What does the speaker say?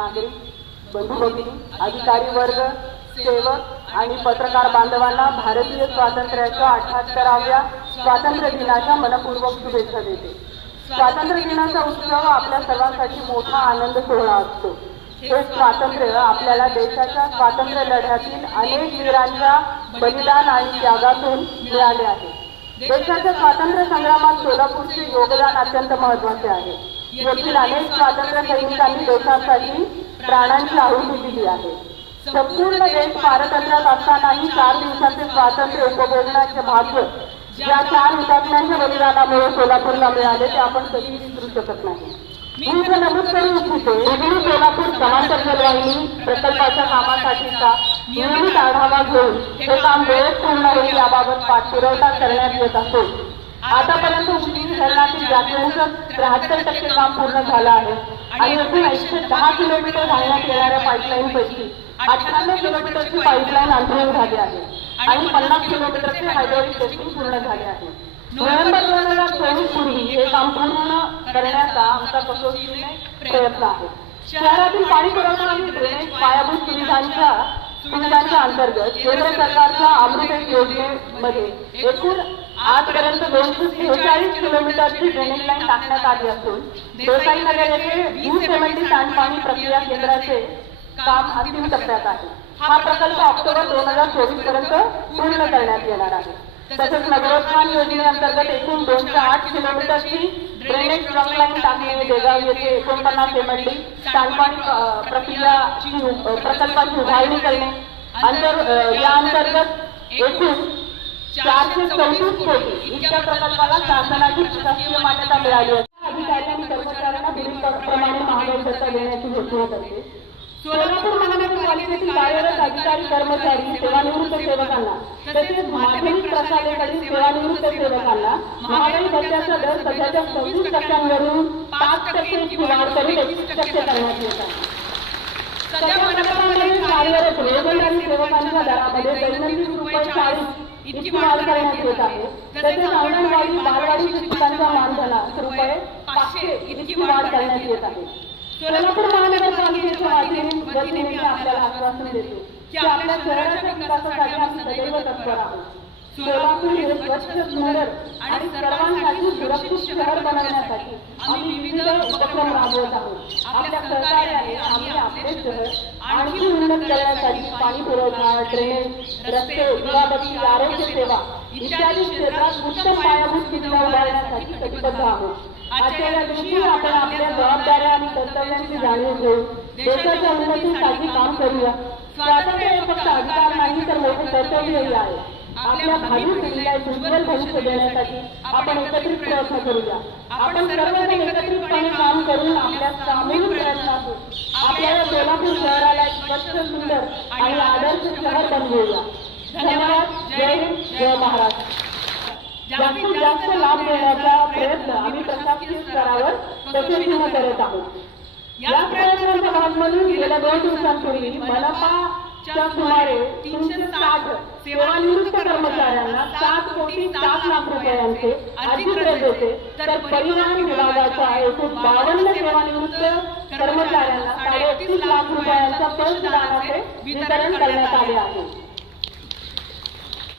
नागरिक बंधू भगिनी, अधिकारी वर्ग, सेवक आणि पत्रकार बांधवांना भारतीय स्वातंत्र्याच्या 78व्या स्वातंत्र्य दिनाच्या मनपूर्वक शुभेच्छा देते। स्वातंत्र्य दिनाचा उत्सव आपल्या सर्वांसाठी मोठा आनंद सोहळा असतो। हे स्वातंत्र्य आपल्याला देशाच्या स्वातंत्र्य लढ्यातील अनेक वीरांच्या बलिदान आणि त्यागातून मिळाले आहे। देशाच्या स्वातंत्र्य संग्रामात सोलापूरचे योगदान अत्यंत महत्त्वाचे आहे। येथील अनेक स्वातंत्र्य सैनिकांनी देशासाठी प्राणांची आहुती दिली आहे। संपूर्ण देश पारतंत्र्यात असतानाही 4 दिवसांचे स्वातंत्र्य उपभोगण्याचे भाग्य ज्या 4 हुतात्म्यांच्या बलिदानामुळे सोलापूरला मिळाले ते आपण कधी विसरू शकत नाही। मी इथे नमूद करू इच्छिते, देगलूर सोलापूर समांतर जलवाहिनी प्रकल्पाच्या कामासाठीचा नियमित आढावा घेऊन हे काम वेळेत पूर्ण होईल याबाबत पाठपुरावा करण्यात येत असतो। आतापर्यंत उजनी धरणातील जागेचं 73% काम पूर्ण झालं आहे आणि एकूण 110 किलोमीटर घालण्यात येणाऱ्या पाईपलाईनपैकी 98 किलोमीटरची पाईपलाईन अंतरण झाली आहे आणि 50 किलोमीटरचे हायड्रॉलिक टेस्टिंग पूर्ण झाले आहे। नोव्हेंबर 2024 पूर्वी हे काम पूर्ण करण्याचा आमचा कसोशीने प्रयत्न आहे। शहरातील पाणी पुरवठा आणि ड्रेनेज पायाभूत सुविधांच्या अंतर्गत केंद्र सरकारच्या अमृत योजनेमध्ये एकूण आजपर्यंत 246 किलोमीटरची ड्रेनेज लाईन टाकण्यात आली असून देसाई नगर येथे 270 सांडपाणी प्रक्रिया केंद्राचे काम अंतिम टप्प्यात आहे। हा प्रकल्प ऑक्टोबर 2024 पर्यंत पूर्ण करण्यात येणार आहे। तसेच नगरोत्थान योजनेअंतर्गत एकूण 208 किलोमीटरची ड्रेनेज ट्रंक लाईन टाकणे, बेळगाव येथे 49 MLD सांडपाणी प्रकल्पाची उभारणी करणे, या अंतर्गत एकूण 434 कोटी इतक्या प्रकल्पाला शासनाची शासकीय मान्यता मिळाली आहे। अधिकाऱ्यांनी कर्मचाऱ्यांना दिलेप्रमाणे महागाई भत्ता देण्याची घोषणा करते। सोलापूर महानगरपालिकेतील कार्यरत अधिकारी कर्मचारी सेवानिवृत्त सेवकांना तसेच माध्यमिक प्रशालेकडील सेवानिवृत्त सेवकांना महागाई भत्त्याचा दर सध्याच्या 26% 5% वाढ करून 21% करण्यात येत आहे। सध्या मनपामध्ये कार्यरत रोजंदारी सेवकांच्या दरामध्ये दैनंदिन ₹40 इतकी वाढ करण्यात येत आहे। तसेच अंगणवाडी बालवाडी शिक्षकांच्या मानधनात ₹500 इतकी वाढ करण्यात येत आहे। सोलापूर महानगरपालिकेच्या वतीने आपल्याला आश्वासन देतो की आपल्या शहराच्या विकासासाठी आम्ही सदैव तत्पर आहोत। सोलापूर हे स्वच्छ, सुंदर आणि सर्वांसाठी सुरक्षित शहर बनवण्यासाठी आम्ही विविध उपक्रम राबवत आहोत। आपल्या सहकार्याने आम्ही आपले शहर आणखी उन्नत करण्यासाठी पाणी पुरवठा, ड्रेनेज, रस्ते, दिवाबत्ती, आरोग्य सेवा इत्यादी क्षेत्रात उत्तम पायाभूत सुविधा उभारण्यासाठी कटिबद्ध आहोत। आजच्या या दिवशी आपण आपल्या जबाबदाऱ्या आणि कर्तव्यांची जाणीव घेऊन देशाच्या उन्नतीसाठी काम करूया। स्वातंत्र्य हे फक्त अधिकार नाही तर मोठे कर्तव्यही आहे। आपल्या भावी पिढीला उज्ज्वल भविष्य देण्यासाठी आपण एकत्रित प्रयत्न करूया। आपण सर्वजण एकत्रितपणे काम करून आपल्या सामूहिक प्रयत्नातून आपल्याला सोलापूर शहराला एक स्वच्छ, सुंदर आणि आदर्श शहर बनवूया। धन्यवाद। जय हिंद, जय महाराष्ट्र। जास्तीत जास्त लाभ देण्याचा प्रयत्न आम्ही प्रशासकीय स्तरावर प्रत्यक्षपणे करत आहोत। या प्रयत्नांचा भाग म्हणून गेल्या 2 दिवसांपूर्वी मनपाच्या सुमारे 360 सेवानिवृत्त कर्मचाऱ्यांना 7,07,00,000 अधिकृत देते, तर परिवहन विभागाच्या एकूण 52 सेवानिवृत्त कर्मचाऱ्यांना ₹31,00,000 पल्स दानाचे वितरण करण्यात आले आहे।